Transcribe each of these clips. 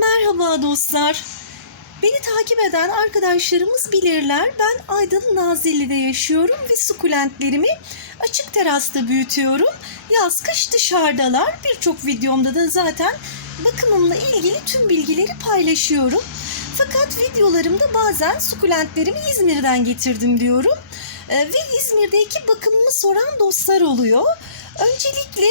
Merhaba dostlar. Beni takip eden arkadaşlarımız bilirler. Ben Aydın Nazilli'de yaşıyorum ve sukulentlerimi açık terasta büyütüyorum. Yaz kış dışarıdalar. Birçok videomda da zaten bakımımla ilgili tüm bilgileri paylaşıyorum. Fakat videolarımda bazen sukulentlerimi İzmir'den getirdim diyorum. Ee, ve İzmir'deki bakımımı soran dostlar oluyor. Öncelikle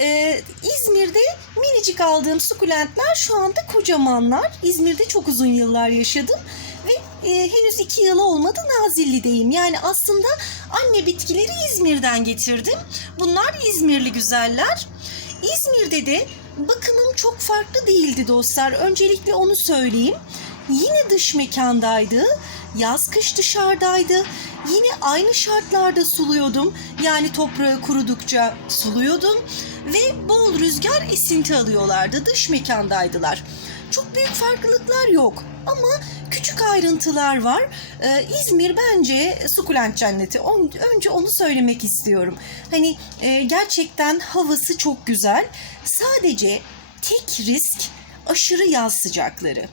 e, İzmir'de minicik aldığım sukulentler şu anda kocamanlar. İzmir'de çok uzun yıllar yaşadım ve e, henüz iki yılı olmadı Nazilli'deyim. Yani aslında anne bitkileri İzmir'den getirdim. Bunlar İzmirli güzeller. İzmir'de de bakımım çok farklı değildi dostlar. Öncelikle onu söyleyeyim. Yine dış mekandaydı. Yaz kış dışarıdaydı. Yine aynı şartlarda suluyordum. Yani toprağı kurudukça suluyordum. Ve bol rüzgar esinti alıyorlardı. Dış mekandaydılar. Çok büyük farklılıklar yok. Ama küçük ayrıntılar var. Ee, İzmir bence sukulent cenneti. On- önce onu söylemek istiyorum. Hani e, gerçekten havası çok güzel. Sadece tek risk aşırı yaz sıcakları.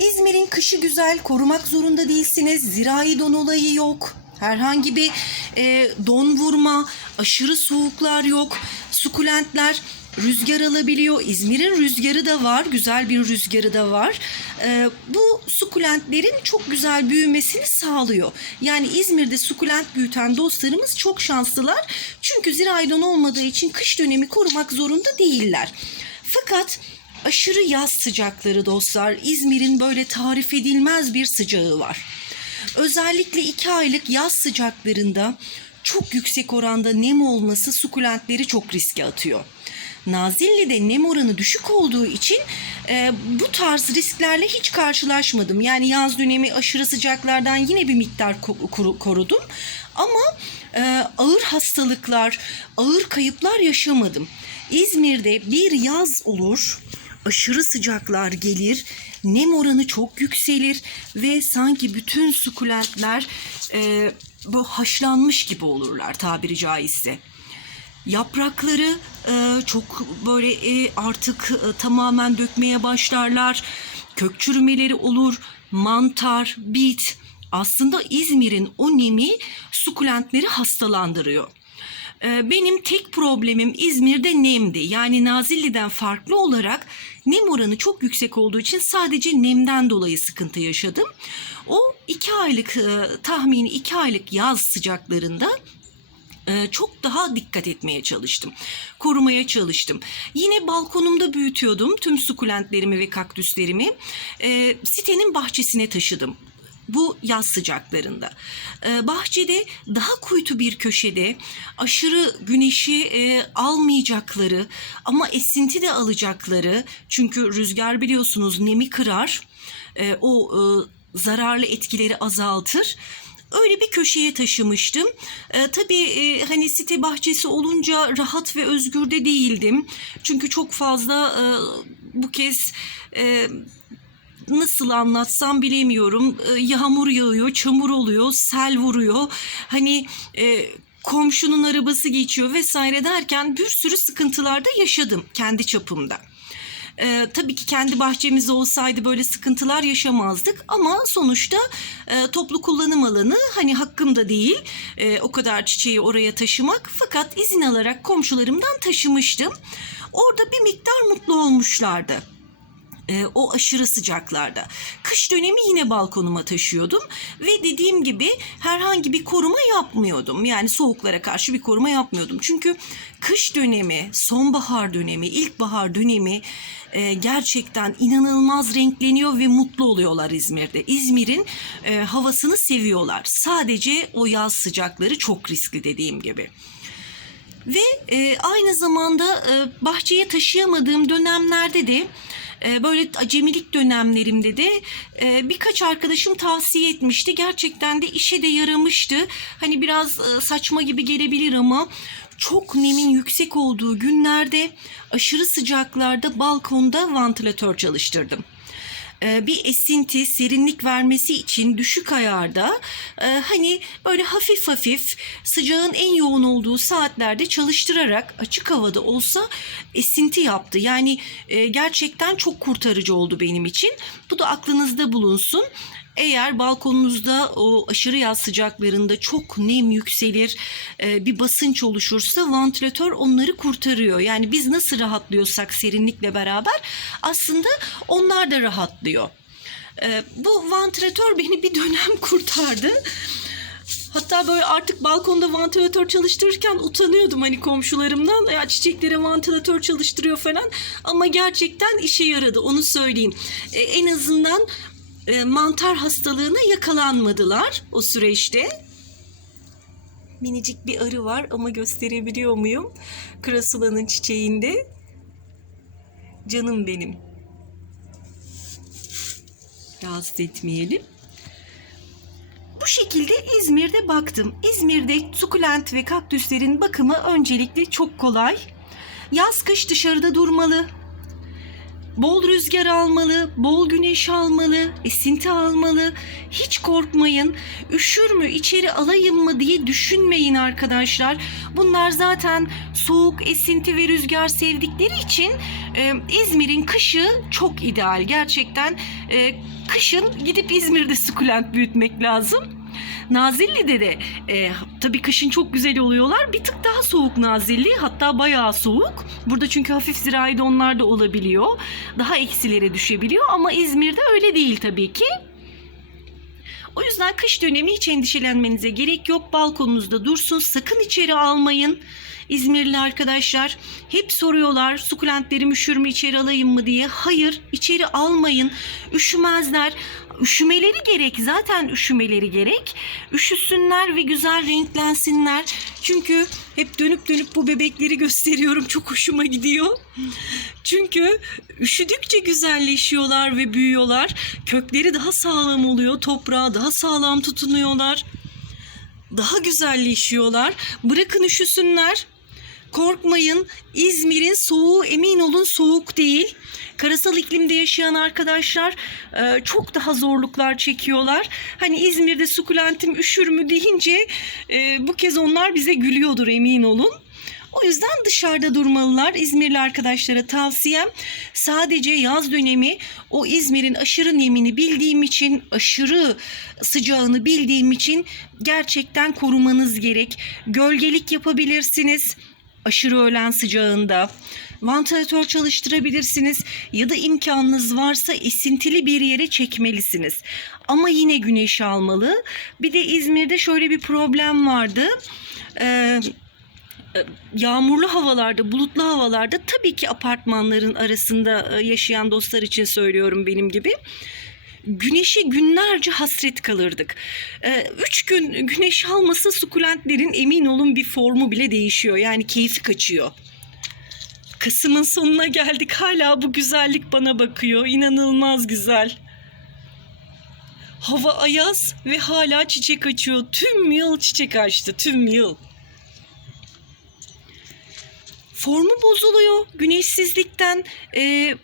İzmir'in kışı güzel, korumak zorunda değilsiniz. Zirai don olayı yok. Herhangi bir e, don vurma, aşırı soğuklar yok. Sukulentler rüzgar alabiliyor. İzmir'in rüzgarı da var, güzel bir rüzgarı da var. E, bu sukulentlerin çok güzel büyümesini sağlıyor. Yani İzmir'de sukulent büyüten dostlarımız çok şanslılar. Çünkü zirai don olmadığı için kış dönemi korumak zorunda değiller. Fakat aşırı yaz sıcakları dostlar. İzmir'in böyle tarif edilmez bir sıcağı var. Özellikle iki aylık yaz sıcaklarında çok yüksek oranda nem olması sukulentleri çok riske atıyor. Nazilli'de nem oranı düşük olduğu için e, bu tarz risklerle hiç karşılaşmadım. Yani yaz dönemi aşırı sıcaklardan yine bir miktar ko- koru- korudum. Ama e, ağır hastalıklar, ağır kayıplar yaşamadım. İzmir'de bir yaz olur, aşırı sıcaklar gelir, nem oranı çok yükselir ve sanki bütün sukulentler e, bu haşlanmış gibi olurlar tabiri caizse. Yaprakları e, çok böyle e, artık e, tamamen dökmeye başlarlar. Kök çürümeleri olur, mantar, bit. Aslında İzmir'in o nemi sukulentleri hastalandırıyor. E, benim tek problemim İzmir'de nemdi. Yani Nazilli'den farklı olarak nem oranı çok yüksek olduğu için sadece nemden dolayı sıkıntı yaşadım. O iki aylık e, tahmini iki aylık yaz sıcaklarında e, çok daha dikkat etmeye çalıştım. Korumaya çalıştım. Yine balkonumda büyütüyordum tüm sukulentlerimi ve kaktüslerimi. E, sitenin bahçesine taşıdım bu yaz sıcaklarında. Ee, bahçede daha kuytu bir köşede aşırı güneşi e, almayacakları ama esinti de alacakları çünkü rüzgar biliyorsunuz nemi kırar. E, o e, zararlı etkileri azaltır. Öyle bir köşeye taşımıştım. E, tabii e, hani site bahçesi olunca rahat ve özgür de değildim. Çünkü çok fazla e, bu kez e, nasıl anlatsam bilemiyorum. E, Yağmur yağıyor, çamur oluyor, sel vuruyor. Hani e, komşunun arabası geçiyor vesaire derken bir sürü sıkıntılar da yaşadım kendi çapımda. Ee, tabii ki kendi bahçemizde olsaydı böyle sıkıntılar yaşamazdık ama sonuçta e, toplu kullanım alanı hani hakkım da değil e, o kadar çiçeği oraya taşımak fakat izin alarak komşularımdan taşımıştım. Orada bir miktar mutlu olmuşlardı e, o aşırı sıcaklarda. Kış dönemi yine balkonuma taşıyordum ve dediğim gibi herhangi bir koruma yapmıyordum. Yani soğuklara karşı bir koruma yapmıyordum. Çünkü kış dönemi, sonbahar dönemi, ilkbahar dönemi e, gerçekten inanılmaz renkleniyor ve mutlu oluyorlar İzmir'de. İzmir'in e, havasını seviyorlar. Sadece o yaz sıcakları çok riskli dediğim gibi. Ve e, aynı zamanda e, bahçeye taşıyamadığım dönemlerde de e, böyle acemilik dönemlerimde de e, birkaç arkadaşım tavsiye etmişti. Gerçekten de işe de yaramıştı. Hani biraz e, saçma gibi gelebilir ama çok nemin yüksek olduğu günlerde aşırı sıcaklarda balkonda vantilatör çalıştırdım. E, bir esinti, serinlik vermesi için düşük ayarda e, hani böyle hafif hafif sıcağın en yoğun olduğu saatlerde çalıştırarak açık havada olsa esinti yaptı. Yani e, gerçekten çok kurtarıcı oldu benim için. Bu da aklınızda bulunsun. Eğer balkonunuzda o aşırı yaz sıcaklarında çok nem yükselir, e, bir basınç oluşursa vantilatör onları kurtarıyor. Yani biz nasıl rahatlıyorsak serinlikle beraber aslında onlar da rahatlıyor. E, Bu vantilatör beni bir dönem kurtardı. Hatta böyle artık balkonda vantilatör çalıştırırken utanıyordum hani komşularımdan. Ya çiçeklere vantilatör çalıştırıyor falan. Ama gerçekten işe yaradı onu söyleyeyim. E, en azından e, mantar hastalığına yakalanmadılar o süreçte. Minicik bir arı var ama gösterebiliyor muyum? Krasula'nın çiçeğinde. Canım benim. Rahatsız etmeyelim. Bu şekilde İzmir'de baktım. İzmir'de sukulent ve kaktüslerin bakımı öncelikle çok kolay. Yaz kış dışarıda durmalı. Bol rüzgar almalı, bol güneş almalı, esinti almalı. Hiç korkmayın. Üşür mü, içeri alayım mı diye düşünmeyin arkadaşlar. Bunlar zaten soğuk, esinti ve rüzgar sevdikleri için e, İzmir'in kışı çok ideal. Gerçekten e, kışın gidip İzmir'de sukulent büyütmek lazım. Nazilli'de de e, tabii kışın çok güzel oluyorlar. Bir tık daha soğuk Nazilli hatta bayağı soğuk. Burada çünkü hafif zirai donlar da olabiliyor. Daha eksilere düşebiliyor ama İzmir'de öyle değil tabii ki. O yüzden kış dönemi hiç endişelenmenize gerek yok. Balkonunuzda dursun. Sakın içeri almayın. İzmirli arkadaşlar hep soruyorlar sukulentlerim üşür mü içeri alayım mı diye. Hayır içeri almayın. Üşümezler. Üşümeleri gerek. Zaten üşümeleri gerek. Üşüsünler ve güzel renklensinler. Çünkü hep dönüp dönüp bu bebekleri gösteriyorum. Çok hoşuma gidiyor. Çünkü üşüdükçe güzelleşiyorlar ve büyüyorlar. Kökleri daha sağlam oluyor. Toprağa daha sağlam tutunuyorlar. Daha güzelleşiyorlar. Bırakın üşüsünler. Korkmayın. İzmir'in soğuğu emin olun soğuk değil. Karasal iklimde yaşayan arkadaşlar e, çok daha zorluklar çekiyorlar. Hani İzmir'de sukulentim üşür mü deyince e, bu kez onlar bize gülüyordur emin olun. O yüzden dışarıda durmalılar. İzmirli arkadaşlara tavsiyem sadece yaz dönemi o İzmir'in aşırı nemini bildiğim için, aşırı sıcağını bildiğim için gerçekten korumanız gerek. Gölgelik yapabilirsiniz aşırı öğlen sıcağında. Vantilatör çalıştırabilirsiniz ya da imkanınız varsa esintili bir yere çekmelisiniz. Ama yine güneş almalı. Bir de İzmir'de şöyle bir problem vardı. Ee, yağmurlu havalarda, bulutlu havalarda tabii ki apartmanların arasında e, yaşayan dostlar için söylüyorum benim gibi. Güneşe günlerce hasret kalırdık. Ee, üç gün güneş almasa sukulentlerin emin olun bir formu bile değişiyor. Yani keyfi kaçıyor. Kasım'ın sonuna geldik. Hala bu güzellik bana bakıyor. İnanılmaz güzel. Hava ayaz ve hala çiçek açıyor. Tüm yıl çiçek açtı. Tüm yıl formu bozuluyor güneşsizlikten e,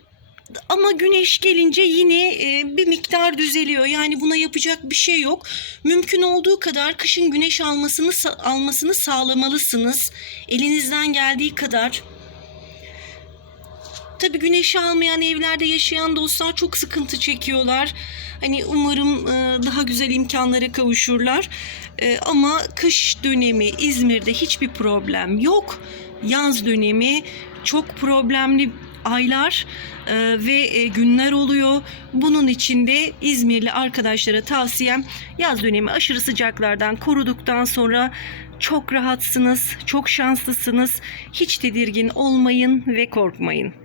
ama güneş gelince yine e, bir miktar düzeliyor. Yani buna yapacak bir şey yok. Mümkün olduğu kadar kışın güneş almasını almasını sağlamalısınız. Elinizden geldiği kadar. Tabii güneşi almayan evlerde yaşayan dostlar çok sıkıntı çekiyorlar. Hani umarım e, daha güzel imkanlara kavuşurlar. E, ama kış dönemi İzmir'de hiçbir problem yok. Yaz dönemi çok problemli aylar e, ve e, günler oluyor. Bunun için de İzmirli arkadaşlara tavsiyem yaz dönemi aşırı sıcaklardan koruduktan sonra çok rahatsınız, çok şanslısınız. Hiç tedirgin olmayın ve korkmayın.